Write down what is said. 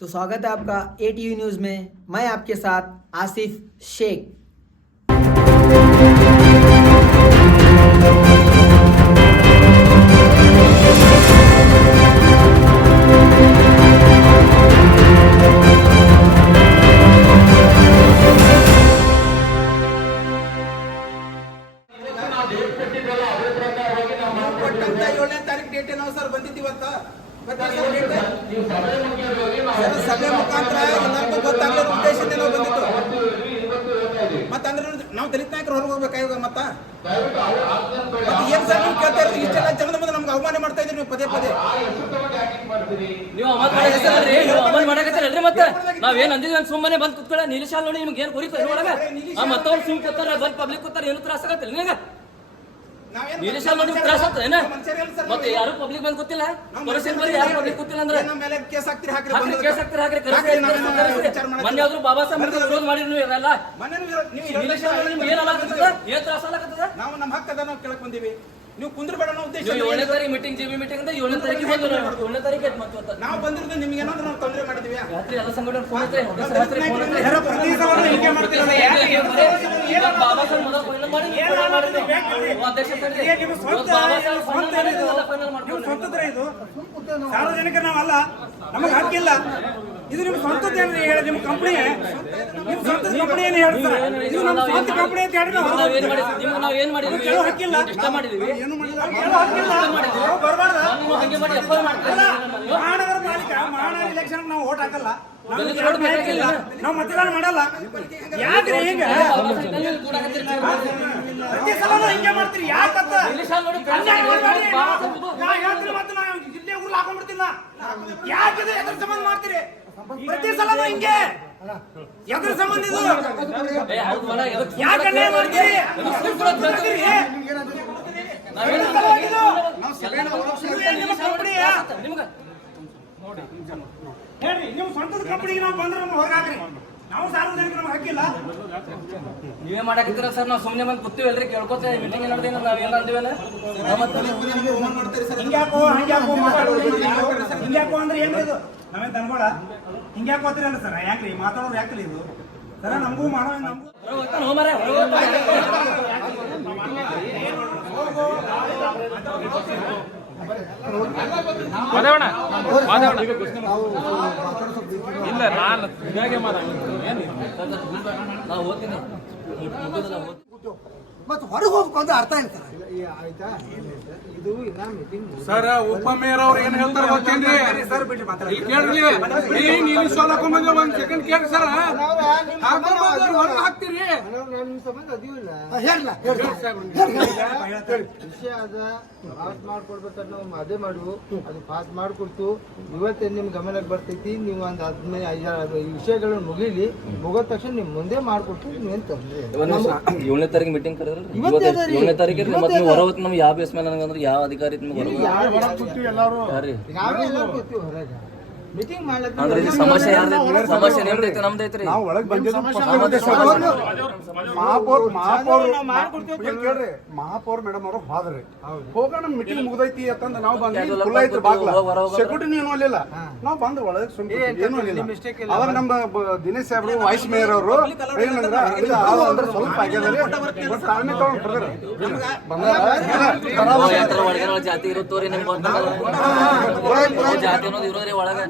तो स्वागत है आपका ATV न्यूज़ में। मैं आपके साथ आसिफ शेख। ಡೇಟ್ ಏನೋ ಸರ್ ಬಂದಿದ್ದು ಇವತ್ತು ಸಭೆ ಮುಖಾಂತರ ಎಲ್ಲರಿಗೂ ಗೊತ್ತಾಗಲಿ ಉದ್ದೇಶದಿಂದ ನಾವು ಬಂದಿತ್ತು. ಮತ್ತೆ ಅಂದ್ರೆ ನಾವು ದಲಿತ ನಾಯಕರು ಹೊರಗೆ ಹೋಗ್ಬೇಕಾಗ ಮತ್ತೆ ಏನ್ ಸರ್ ನೀವು ಕೇಳ್ತಾ ಇರೋದು ಇಷ್ಟೆಲ್ಲ ಜನದ ಮುಂದೆ ನಮ್ಗೆ ಅವಮಾನ ಮಾಡ್ತಾ ಇದ್ರಿ ನೀವು ಪದೇ ಪದೇ. ನೀವು ಅವಮಾನ ಮಾಡಕತ್ತೀರಲ್ರಿ ಮತ್ತೆ ನಾವೇನ್ ಅಂದಿದ್ವಿ ಸುಮ್ಮನೆ ಬಂದ್ ಕುತ್ಕೊಳ್ಳ ನಿಲ್ಲಿಸಾಲ್ ನೋಡಿ ನಿಮ್ಗೆ ಏನ್ ಕುರಿತು ಒಳಗೆ ಮತ್ತವ್ರು ಸುಮ್ ಕೂತಾರ ಬಂದ್ ಪಬ್ಲಿಕ್ ಕೂತಾರ ಏನು ತ್ರಾಸ ಆಗತ್ತಿಲ್ಲ ನಿನಗ ನಿಲ್ಲಿಸಾಲ್ ನೋಡಿ ತ್ರಾಸ ಆಗ್ತದೆ ಮತ್ತೆ ಯಾರು ಪಬ್ಲಿಕ್ ಬಂದ್ ಗೊತ್ತಿಲ್ಲ ಪೊಲೀಸರು ಬರೀ ಯಾರು ಪಬ್ಲಿಕ್ ಗೊತ್ತಿಲ್ಲ ಅಂದ್ರೆ ಕೇಸ್ ಹಾಕ್ತಿರಿ ಹಾಕ್ರಿ ಮೊನ್ನೆ ಆದ್ರೂ ಬಾಬಾ ಸಾಹೇಬ್ ವಿರೋಧ ಮಾಡಿರಿ ನೀವು ಇದೆಲ್ಲ ನಿಲ್ಲಿಸಾಲ್ ನೋಡಿ ನಿಮ್ಗೆ ಏನ್ ಆಗತ್ತದ ಏನ್ ತ್ರಾಸ ಆಗತ್ತದ ನಾವು ನಮ್ಮ ಹಕ್ಕದ ನಾವು ಕೇಳಕ್ ಬಂದೀವಿ. ನೀವು ಕುಂದ್ರಬೇಡ ಅನ್ನೋ ಉದ್ದೇಶ. 7ನೇ ತಾರೀಕು ಮೀಟಿಂಗ್ ಜಿಬಿ ಮೀಟಿಂಗ್ ಅಂತ 7ನೇ ತಾರೀಕಿಗೆ ಬಂದ್ರು 7ನೇ ತಾರೀಕು ನಾವು ಬಂದಿರೋದು ನಿಮ್ಗೆ ಏನಾದ್ರು ನಾವು ತೊಂದರೆ ಮಾಡಿದ್ವಿ. ರಾತ್ರಿ ಎಲ್ಲ ಸಂಘಟನೆ ಫೋನ್ ಐತೆ ಬಾಬಾ ಸಾಹೇಬ್ ಮೊದಲು ಫೈನಲ್ ಮಾಡಿ ಅಧ್ಯಕ್ಷ ಸಾರ್ವಜನಿಕರು ನಾವಲ್ಲ, ನಮಗೆ ಹಕ್ಕಿಲ್ಲ. ಇದು ನಿಮ್ಮ ಸ್ವಂತದ ಹೇಳಿ ನಿಮ್ಮ ಕಂಪನಿ ನಿಮ್ಮ ಸ್ವಂತ ಕಂಪನಿ ಏನು ಹೇಳ್ತಾರೆ ಇದು ನಮ್ಮ ಸ್ವಂತ ಕಂಪನಿ ಅಂತ ಹೇಳಿ ನಾವು ಏನ್ ಮಾಡಿದ್ವಿ ಕೇಳೋ ಹಕ್ಕಿಲ್ಲ. ಇಷ್ಟ ಮಾಡಿದ್ವಿ ಕೇಳೋ ಹಕ್ಕಿಲ್ಲ. ನಾವು ಬರಬಾರ್ದ ಹಂಗೆ ಮಾಡಿ ಎಫ್ ಮಾಡ್ತೀವಿ ಮಹಾನಗರ ಪಾಲಿಕ ಮಹಾನಗರ ಎಲೆಕ್ಷನ್ ನಾವು ಓಟ್ ಹಾಕಲ್ಲ, ನಾವು ಮತದಾನ ಮಾಡಲ್ಲ. ಯಾಕ್ರಿ ಹಿಂಗ ಪ್ರತಿ ಸಲ ಹಿಂಗೆ ಮಾಡ್ತೀರಿ? ಯಾಕತ್ತ ಮತ್ತೆ ನಾವು ಇಲ್ಲೇ ಊರ್ಲ ಹಾಕೊಂಡ್ಬಿಡ್ತಿಲ್ಲ. ಯಾಕಿದೆ ಎದ್ರ ಸಂಬಂಧ ಮಾಡ್ತೀರಿ? ಪ್ರತಿ ಸಲ ಹಿಂಗೆ ಎದ್ರ ಸಂಬಂಧ ಇದು ಯಾಕನ್ನೇ ಮಾಡ್ತೀರಿ? ಹೇಳ್ರಿ, ನೀವು ಸ್ವಂತದ ಕಂಪನಿಗೆ ನಾವು ಬಂದ್ರೆ ನಮ್ಗೆ ಹೊರಗಾಕ್ರಿ. ನಾವು ಸಾರ್ವಜನಿಕರು ನಮ್ಗೆ ಹಕ್ಕಿಲ್ಲ. ನೀವೇ ಮಾಡಾಕತ್ತೀರ ಸರ್. ನಾವು ಸುಮ್ಮನೆ ಬಂದು ಕೂತೀವಲ್ರಿ ಕೇಳ್ಕೊತ ಮೀಟಿಂಗ್ ಏನಾದ್ರೆ ನಾವೇನ ಅಂದಿವಲ್ಲ ಹಿಂಗ್ಯಾಕೋ ಹಂಗ್ಯಾಕೋ ಮಾತಾಡೋದು ಹಿಂಗ್ಯಾಕೋ ಅಂದ್ರೆ ಏನ್ರಿ ಇದು? ನಾವೇ ದನ್ಗೋಳ ಹಿಂಗ್ಯಾಕೋ ಅಂತೀರಲ್ಲ ಸರ್. ಯಾಕ್ರಿ ಮಾತಾಡೋರು ಯಾಕಲ್ಲ ಇದು ಸರ? ನಮಗೂ ಮಾಡೋ ನಮಗೂ ಇಲ್ಲ ನಾನು ಹೇಗೆ ನಾವು ಹೋಗ್ತೀನಿ ಮತ್ತೆ ಹೊರಗೆ ಹೋಗ್ಬೇಕು ಅಂತ ಅರ್ಥ ಇಲ್ಲ ಸರ್. ಉಪಮೇಯರ್ ಅವ್ರು ಏನ್ ಹೇಳ್ತಾರೆ ಗೊತ್ತೇನ್ರಿ? ಕೇಳ್ರಿ, ನೀನು ಸೋಲಕೊಂಡ್ ಒಂದ್ ಸೆಕೆಂಡ್ ಕೇಳ್ರಿ ಸರ್. ಹೊರಗೆ ಹಾಕ್ತೀರಿ ವಿಷಯ ಅದ ಪಾಸ್ ಮಾಡ್ಕೊಡ್ಬೇಕಂತ ನಾವು ಅದೇ ಮಾಡುವು. ಅದು ಪಾಸ್ ಮಾಡ್ಕೊಡ್ತು. ಇವತ್ತೇ ನಿಮ್ ಗಮನಕ್ಕೆ ಬರ್ತೈತಿ. ನೀವು ಒಂದ್ 15 ವಿಷಯಗಳನ್ನ ಮುಗಿಲಿ. ಮುಗಿದ ತಕ್ಷಣ ನಿಮ್ ಮುಂದೆ ಮಾಡ್ಕೊಡ್ತೀವಿ. ನೀವೇನ್ ತೊಂದ್ರೆ 7ನೇ ತಾರೀಕು ಮೀಟಿಂಗ್ ಕರೆದ್ರಲ್ಲ 7ನೇ ತಾರೀಕಿಗೆ ಮತ್ತೆ ನೀವು ಹೊರವತ್ತು ನಮ್ಗೆ ಯಾವ ಬೇಸ್ ಮೇಲೆ ನನಗಂದ್ರೆ ಯಾವ ಅಧಿಕಾರಿ ನಿಮ್ಗೆ ನಾವೆಲ್ಲರೂ ಗೊತ್ತೀವಿ ಹೊರಗೆ ಮೀಟಿಂಗ್ ಮಾಡ್ಲಕ್ಕ. ಅಂದ್ರೆ ಇದು ಸಮಸ್ಯೆ ಯಾರ್ದು? ಸಮಸ್ಯೆ ನಿಮ್ದೈತೆ ನಮ್ದೈತ್ರಿ. ನಾವು ಒಳಗೆ ಬಂದಿದ್ದು ಮಹಾಪೌರ್ ಮೇಡಮ್ ಅವರು ಹೋದ್ರಿ ಹೋಗೋಣ ಮೀಟಿಂಗ್ ಮುಗ್ದೈತಿ ಅಂತಂದ ನಾವು ಬಂದ್ವಿ. ಫುಲ್ ಐತ್ರಿ ಬಾಗ್ಲ, ಸೆಕ್ಯೂರಿಟಿ ಏನು ಅಲ್ಲಿಲ್ಲ. ನಾವು ಬಂದು ಒಳಗೆ ಏನು ಅಲ್ಲಿಲ್ಲ. ಅವಾಗ ನಮ್ಮ ದಿನೇಶ್ ಸಾಹೇಬ್ರು ವೈಸ್ ಮೇಯರ್ ಅವರು ಏನಂದ್ರ ಅಂದ್ರೆ ಸ್ವಲ್ಪ ಆಗ್ಯದ್ರಿ ತಾಳ್ಮೆ ತಗೊಂಡ್ ಒಳಗೆ ಜಾತಿ ಇರುತ್ತೋರಿ ನಿಮ್ಗೆ ಜಾತಿ ಅನ್ನೋದು ಇರೋದ್ರಿ ಒಳಗೆ.